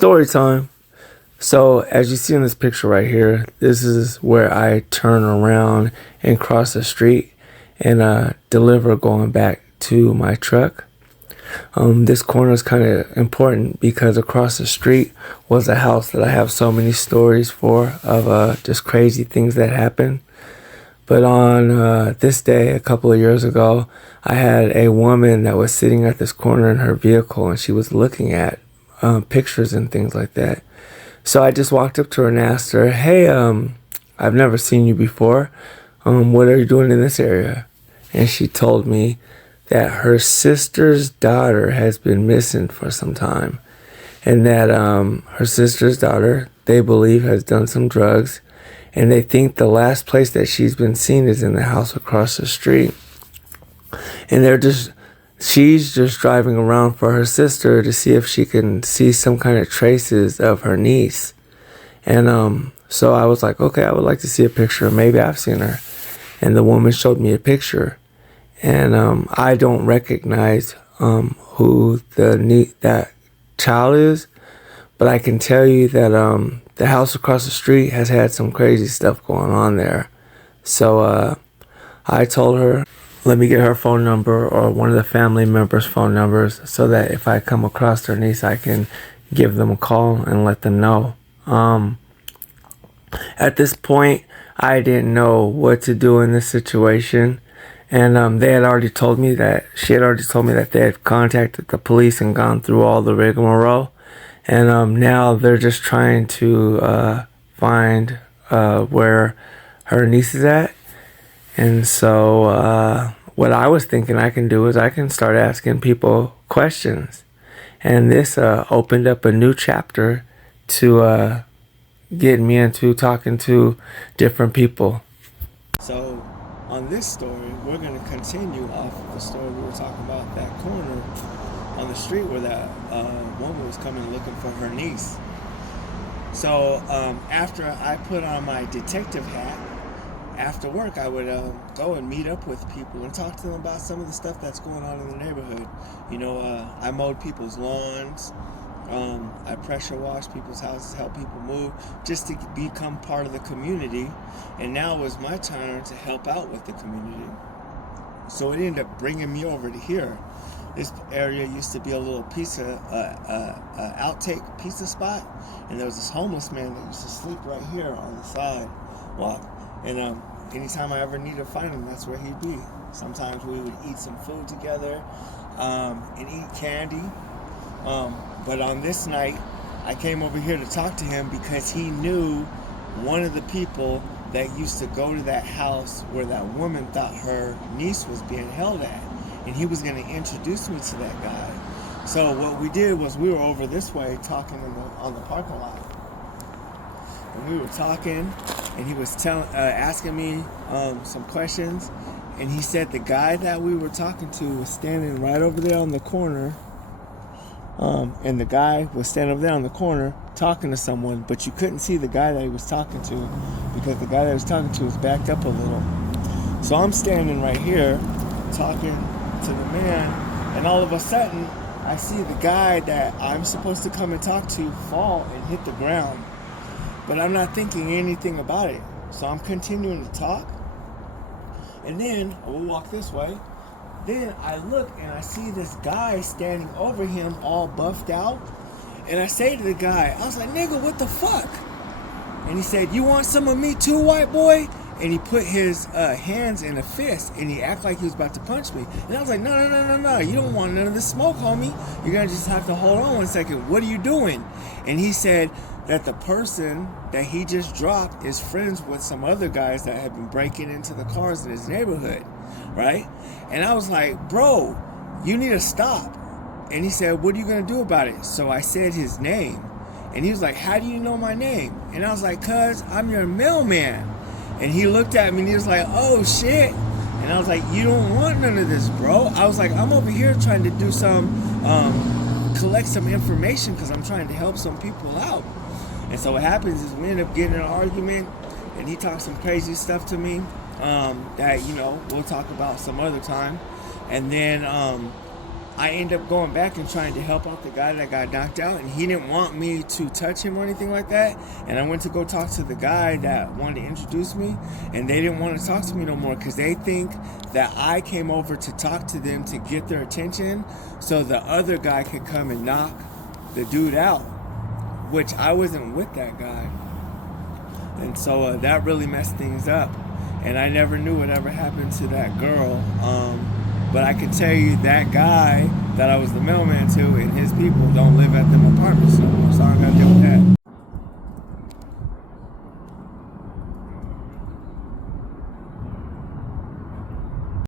Story time. So, as you see in this picture right here, this is where I turn around and cross the street and deliver going back to my truck. This corner is kind of important because across the street was a house that I have so many stories for of just crazy things that happened. But on this day, a couple of years ago, I had a woman that was sitting at this corner in her vehicle and she was looking at pictures and things like that. So I just walked up to her and asked her, "Hey, I've never seen you before. What are you doing in this area?" And she told me that her sister's daughter has been missing for some time. And that her sister's daughter, they believe, has done some drugs. And they think the last place that she's been seen is in the house across the street. And she's just driving around for her sister to see if she can see some kind of traces of her niece. And so I was like, okay, I would like to see a picture. Maybe I've seen her. And the woman showed me a picture. And I don't recognize who that child is, but I can tell you that the house across the street has had some crazy stuff going on there. So I told her, let me get her phone number or one of the family members' phone numbers so that if I come across her niece, I can give them a call and let them know. At this point, I didn't know what to do in this situation. And they had already told me that, she had already told me that they had contacted the police and gone through all the rigmarole. And now they're just trying to find where her niece is at. And so what I was thinking I can do is I can start asking people questions. And this opened up a new chapter to get me into talking to different people. So on this story, we're going to continue off of the story we were talking about, that corner on the street where that woman was coming looking for her niece. So after I put on my detective hat, after work I would go and meet up with people and talk to them about some of the stuff that's going on in the neighborhood. You know, I mowed people's lawns. I pressure wash people's houses, help people move, just to become part of the community. And now it was my turn to help out with the community. So it ended up bringing me over to here. This area used to be a little outtake pizza spot, and there was this homeless man that used to sleep right here on the sidewalk. And anytime I ever needed to find him, that's where he'd be. Sometimes we would eat some food together and eat candy. But on this night, I came over here to talk to him because he knew one of the people that used to go to that house where that woman thought her niece was being held at. And he was going to introduce me to that guy. So what we did was we were over this way talking on the parking lot. And we were talking, and he was asking me some questions. And he said the guy that we were talking to was standing right over there on the corner. And the guy was standing over there on the corner talking to someone, but you couldn't see the guy that he was talking to because the guy that he was talking to was backed up a little. So I'm standing right here talking to the man, and all of a sudden I see the guy that I'm supposed to come and talk to fall and hit the ground. But I'm not thinking anything about it. So I'm continuing to talk. And then I will walk this way. Then I look and I see this guy standing over him all buffed out. And I say to the guy, I was like, "Nigga, what the fuck?" And he said, "You want some of me too, white boy?" And he put his hands in a fist and he acted like he was about to punch me. And I was like, no, you don't want none of this smoke, homie. You're going to just have to hold on 1 second. What are you doing? And he said that the person that he just dropped is friends with some other guys that have been breaking into the cars in his neighborhood, right? And I was like, "Bro, you need to stop." And he said, "What are you going to do about it?" So I said his name. And he was like, "How do you know my name?" And I was like, "'Cause I'm your mailman." And he looked at me and he was like, "Oh shit." And I was like, "You don't want none of this, bro." I was like, "I'm over here trying to do collect some information because I'm trying to help some people out." And so what happens is we end up getting in an argument and he talks some crazy stuff to me that, we'll talk about some other time. And then I ended up going back and trying to help out the guy that got knocked out, and he didn't want me to touch him or anything like that. And I went to go talk to the guy that wanted to introduce me, and they didn't want to talk to me no more because they think that I came over to talk to them to get their attention so the other guy could come and knock the dude out, which I wasn't with that guy. And so that really messed things up. And I never knew what ever happened to that girl. But I can tell you that guy that I was the mailman to and his people don't live at them apartments no more. So I got to deal with that.